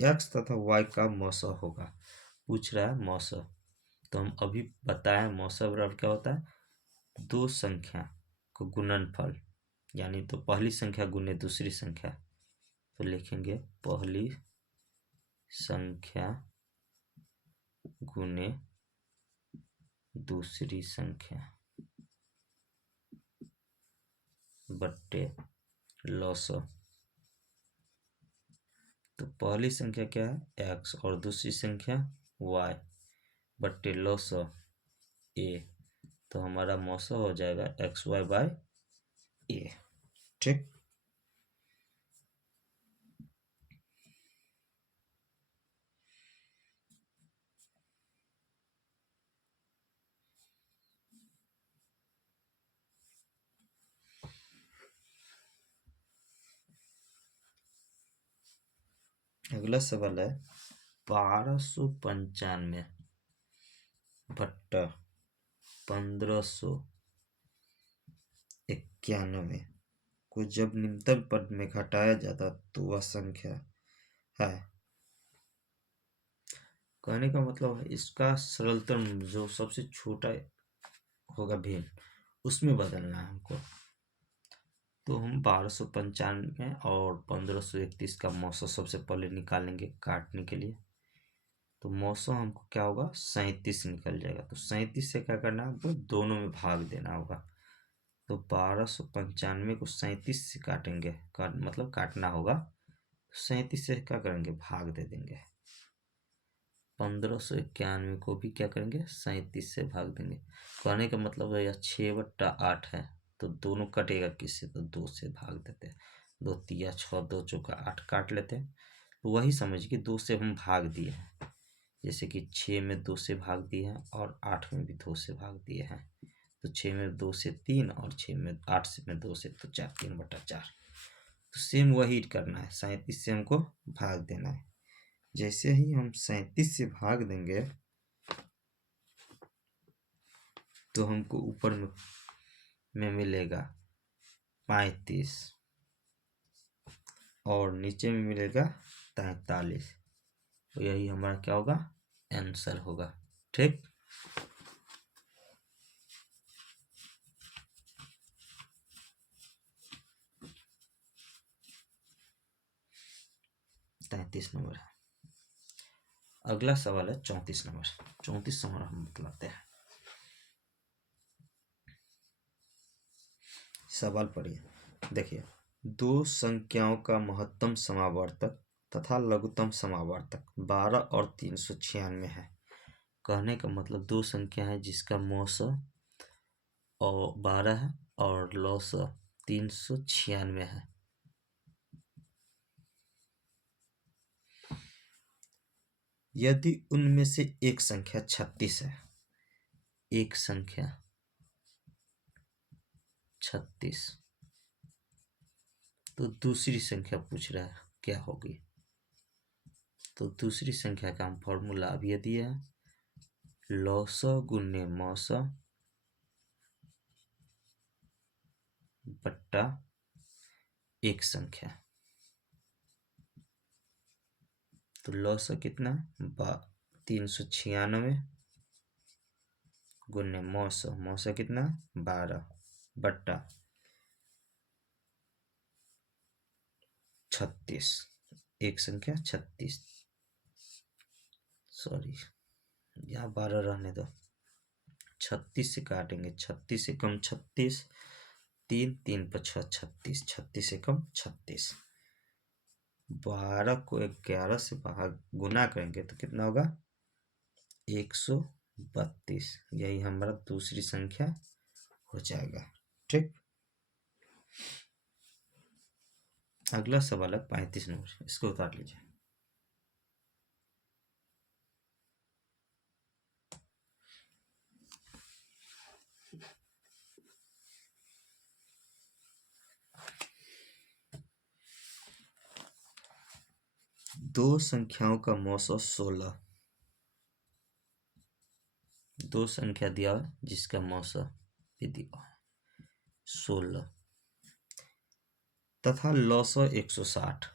x तथा y का मौसा होगा, पूछ रहा है मौसा। तो हम अभी बताएं मौसा बराबर क्या होता है, दो संख्या को गुणनफल, यानी तो पहली संख्या गुने दूसरी संख्या। तो लिखेंगे पहली संख्या गुने दूसरी संख्या बट्टे लॉस। तो पहली संख्या क्या है x और दूसरी संख्या y बट्टे लॉस a। तो हमारा मौसा हो जाएगा xy/a, ठीक। अगला सवाल है 1295 बट्टा 1591 को जब निम्नतम पद में घटाया जाता तो वह संख्या है। कहने का मतलब है इसका सरलतम जो सबसे छोटा होगा भिन्न उसमें बदलना है हमको। तो हम 1295 और 1531 का मौसा सबसे पहले निकालेंगे काटने के लिए। तो मौसा हमको क्या होगा 37 निकल जाएगा। तो 37 से क्या करना है हमको, दोनों में भाग देना होगा। तो 1295 को 37 से काटेंगे, मतलब काटना होगा। 37 से क्या करेंगे, भाग दे देंगे। 1591 को भी क्या करेंगे 37 से भाग देंगे। कहने का मतलब है यह 6/8 है, तो दोनों कटेगा किससे, तो 2 से भाग देते हैं। 2 तिया 6, 2 चौका 8 काट लेते हैं। तो वही समझ कि 2 से हम भाग दिए हैं, जैसे कि 6 में 2 से भाग दिए हैं और 8 में भी 2 से भाग दिए हैं, तो 6 में 2 से 3 और 6 में 8 से में 2 से, तो 4, 3/4। तो सेम वही करना है, 37 से हमको भाग देना है। जैसे ही हम 37 से भाग देंगे तो हमको ऊपर में मिलेगा 35 और नीचे में मिलेगा 43। तो यही हमारा क्या होगा, आंसर होगा। ठीक, तैतीस नंबर है। अगला सवाल है 34 नंबर। 34 नंबर हम बतलाते हैं। सवाल पढ़िए, देखिए, दो संख्याओं का महत्तम समावर्तक तथा लघुत्तम समावर्तक 12 और 396 है। कहने का मतलब दो संख्या है जिसका मौसा और 12 है और लौसा 396 है। यदि उनमें से एक संख्या 36 है, एक संख्या 36, तो दूसरी संख्या पूछ रहा है क्या होगी। तो दूसरी संख्या का हम फॉर्मूला अभी ये दिया है, लौसा गुने मौसा बट्टा एक संख्या। तो लौसा कितना, 396 गुने मौसा, मौसा कितना 12 बट्टा 36, एक संख्या 36, सॉरी यहाँ 12 रहने दो, 36 से काटेंगे, 36 से कम 36, 3 3 पर 6 36, 36 से कम 36। 12 को 11 से भाग गुना करेंगे तो कितना होगा, 132। यही हमारा दूसरी संख्या हो जाएगा। ठीक, अगला सवाल है 35 नंबर, इसको उतार लीजिए। दो संख्याओं का मौसा 16, दो संख्या दिया जिसका मौसा भी दिया 16 तथा लौसा 160,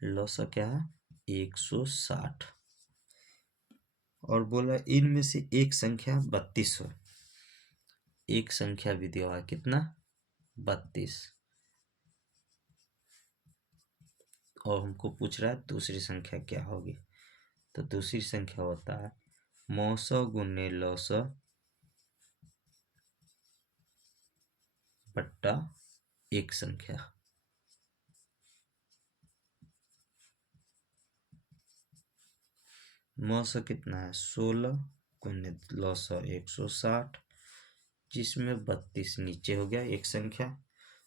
लौसा क्या है 160, और बोला इनमें से एक संख्या 32 हो, एक संख्या भी दिया है कितना 32, और हमको पूछ रहा है दूसरी संख्या क्या होगी। तो दूसरी संख्या होता है मौसा गुने लौसा बट्टा एक संख्या। मौसा कितना है 16 गुने लौसा 160, जिसमें 32 नीचे हो गया एक संख्या।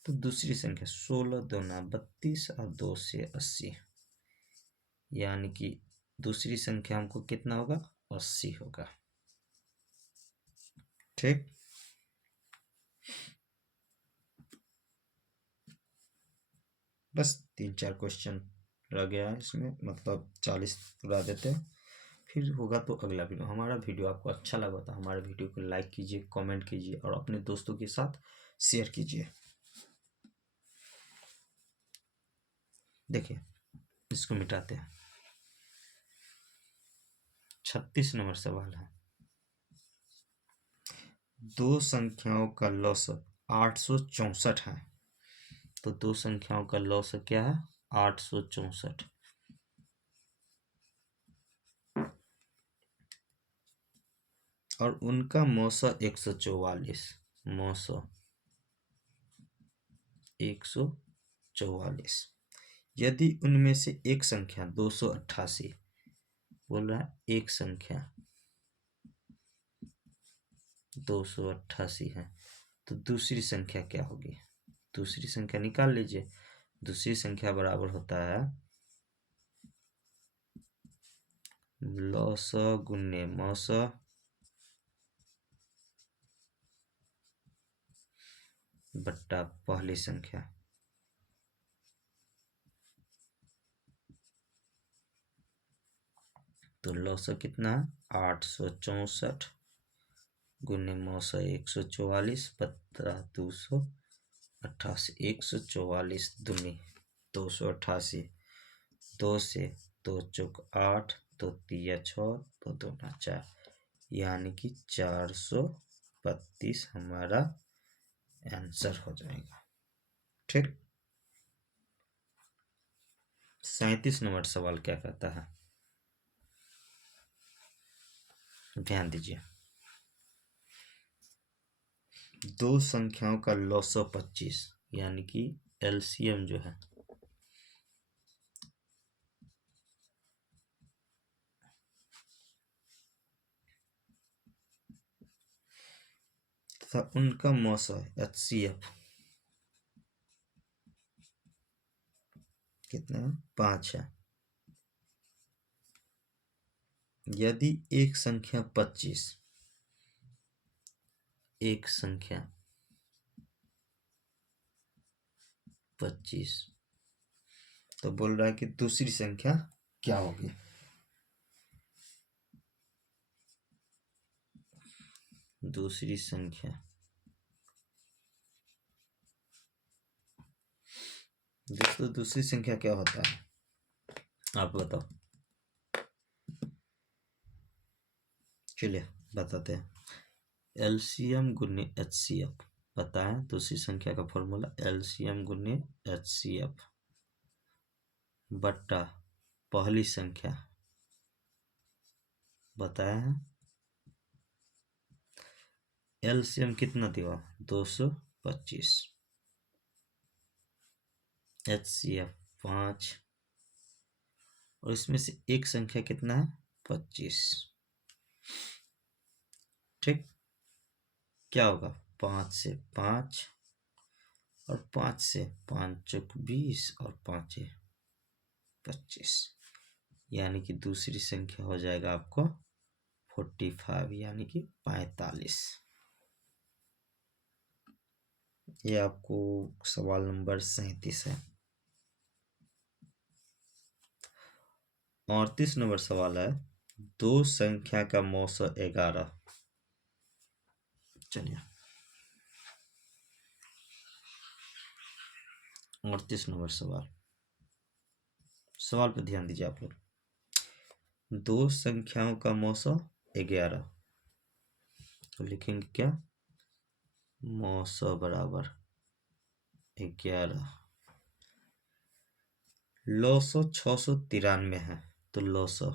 तो दूसरी संख्या 16 दूना 32 और 2 से 80, यानी कि दूसरी संख्या हमको कितना होगा 80 होगा। ठीक, बस 3-4 क्वेश्चन रह गया है इसमें, मतलब 40 पूरा देते हैं, फिर होगा तो अगला वीडियो। हमारा वीडियो आपको अच्छा लगा तो हमारे वीडियो को लाइक कीजिए, कमेंट कीजिए और अपने दोस्तों के साथ शेयर कीजिए। देखिए, इसको मिटाते हैं। 36 नंबर सवाल है, दो संख्याओं का लौसक 864 है। तो दो संख्याओं का लौसक क्या है 864, और उनका मौसा 144, मौसा 144। यदि उनमें से एक संख्या 288, बोल रहा है एक संख्या 288 है, तो दूसरी संख्या क्या होगी। दूसरी संख्या निकाल लीजिए। दूसरी संख्या बराबर होता है लॉस गुने मौस बट्टा पहली संख्या। तो लॉस कितना 864 गुने मौसा 144 बट्टा 288 144 दूनी 288 2 से 2 चौक 8 2 तिया 6 2 दूना 4 यानी कि 432 हमारा आंसर हो जाएगा। ठीक। 37 नंबर सवाल क्या कहता है, ध्यान दीजिए। दो संख्याओं का लॉसो 25 यानी कि एलसीएम जो है तथा उनका मौसा एचसीएफ कितना 5 है। यदि एक संख्या 25 एक संख्या 25 तो बोल रहा है कि दूसरी संख्या क्या होगी। दूसरी संख्या दोस्तों दूसरी संख्या क्या होता है आप बताओ। चलिए बताते हैं। एलसीएम गुने एचसीएफ बताएं। दूसरी संख्या का फॉर्मूला एलसीएम गुने एचसीएफ बट्टा पहली संख्या बताया है। एलसीएम कितना दिया 225 एचसीएफ 5 और इसमें से एक संख्या कितना है 25। ठीक। क्या होगा 5 से 5 और 5 से 5 चौक 20 और 5 25 यानी कि दूसरी संख्या हो जाएगा आपको 45 यानी कि 45। ये आपको सवाल नंबर 37 है। 38 नंबर सवाल है दो संख्या का मौसा 11। चलिए 38 नंबर सवाल पे ध्यान दीजिए आप लोग। दो संख्याओं का मौसा 11 तो लिखेंगे क्या मौसा बराबर 11। लौसो 693 है तो लौसो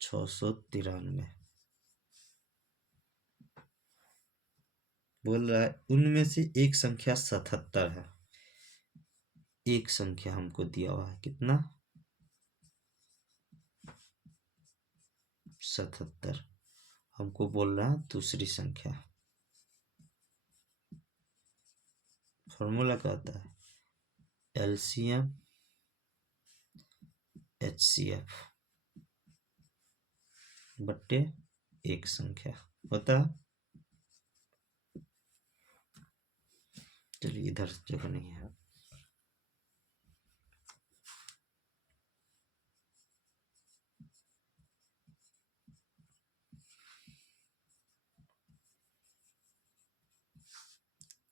693 बोल रहा है उनमें से एक संख्या 77 है। एक संख्या हमको दिया हुआ है कितना 77। हमको बोल रहा है दूसरी संख्या। फॉर्मूला क्या होता है एलसीएम एचसीएफ बट्टे एक संख्या होता है। चलिए इधर जगह नहीं है।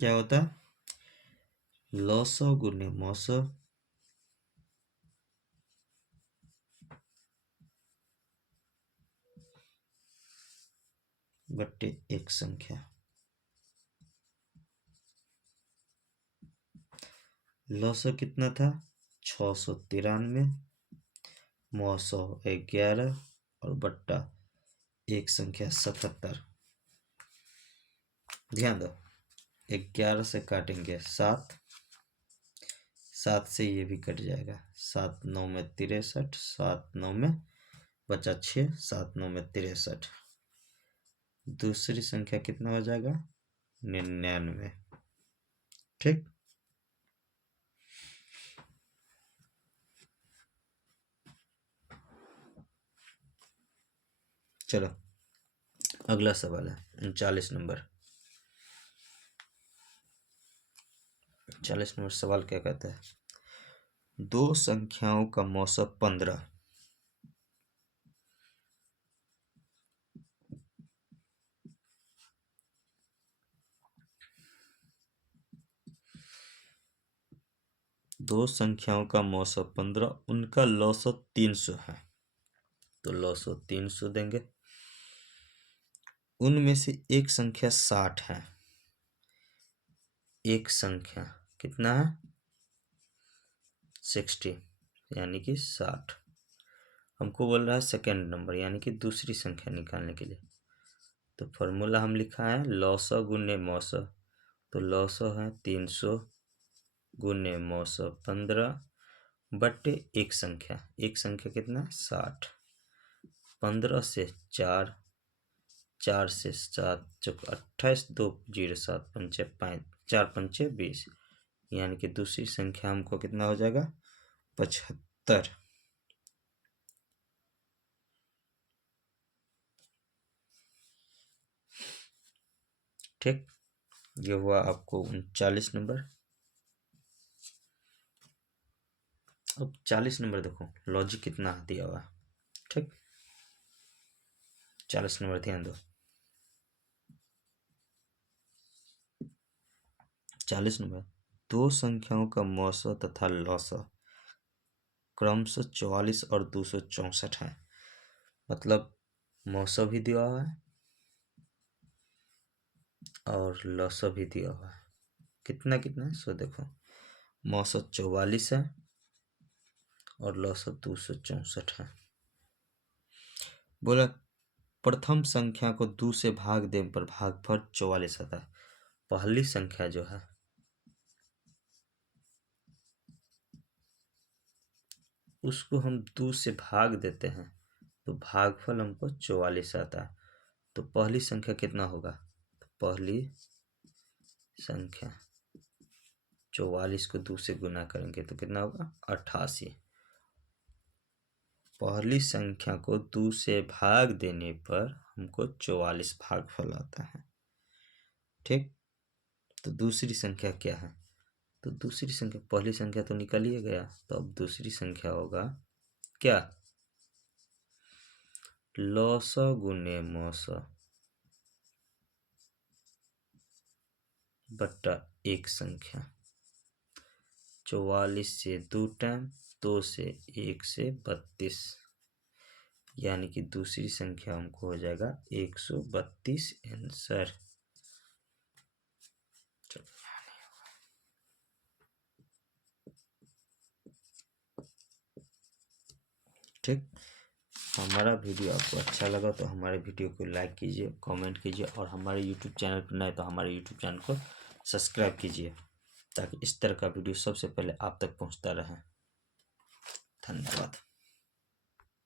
क्या होता है लौसो गुने मौसो बट्टे एक संख्या। लौसो कितना था 693 मौसो 11 और बट्टा एक संख्या 77। ध्यान दो 11 से काटेंगे 7 7 से ये भी कट जाएगा 7 9 में 63 7 9 में बचा 6 7 9 में 63। दूसरी संख्या कितना हो जाएगा 99। ठीक। चलो अगला सवाल है 39 नंबर। 40 नंबर सवाल क्या कहता है? दो संख्याओं का मौसम 15 दो संख्याओं का मौसम 15, उनका लौसत 300 है। तो लौसत 300 देंगे। उनमें से एक संख्या 60 है। एक संख्या कितना है? 60, यानी कि 60। हमको बोल रहा है सेकेंड नंबर, यानी कि दूसरी संख्या निकालने के लिए। तो फॉर्मूला हम लिखा है लौसौ गुने मौसौ। तो लौसौ है 300 गुने मौसौ 15 बट्टे एक संख्या। एक संख्या कितना? 60। 15 से 4, 4 से 7 चौक 28, 2 0 7 पंचे 5 4 पंचे 20, यानी कि दूसरी संख्या हमको कितना हो जाएगा? 75। ठीक, ये हुआ आपको 39 नंबर। अब 40 नंबर देखो, लॉजिक कितना दिया हुआ है। ठीक, 40 नंबर ध्यान दो। 40 नंबर, दो संख्याओं का मौसा तथा लौसा क्रमशः 44 और 264 है। मतलब मौसा भी दिया हुआ है और लौसा भी दिया हुआ है। कितना कितना है? सो देखो, मौसा 44 है और लौसा 264 है। बोला प्रथम संख्या को 2 से भाग देने पर भागफल 44 आता है। पहली संख्या जो है उसको हम 2 से भाग देते हैं तो भागफल हमको 44 आता है। तो पहली संख्या कितना होगा? तो पहली संख्या 44 को 2 से गुना करेंगे तो कितना होगा? 88। पहली संख्या को 2 से भाग देने पर हमको 44 भागफल आता है। ठीक, तो दूसरी संख्या क्या है? तो दूसरी संख्या, पहली संख्या तो निकल ही गया, तो अब दूसरी संख्या होगा क्या? लौसौ गुने मौसौ बट्टा एक संख्या। 44 से 2 टाइम, 2 से 1 से 32, यानी कि दूसरी संख्या हमको हो जाएगा 132 आंसर। ठीक, हमारा वीडियो आपको अच्छा लगा तो हमारे वीडियो को लाइक कीजिए, कमेंट कीजिए और हमारे यूट्यूब चैनल पर नए तो हमारे यूट्यूब चैनल को सब्सक्राइब कीजिए ताकि इस तरह का वीडियो सबसे पहले आप तक पहुंचता रहे। धन्यवाद।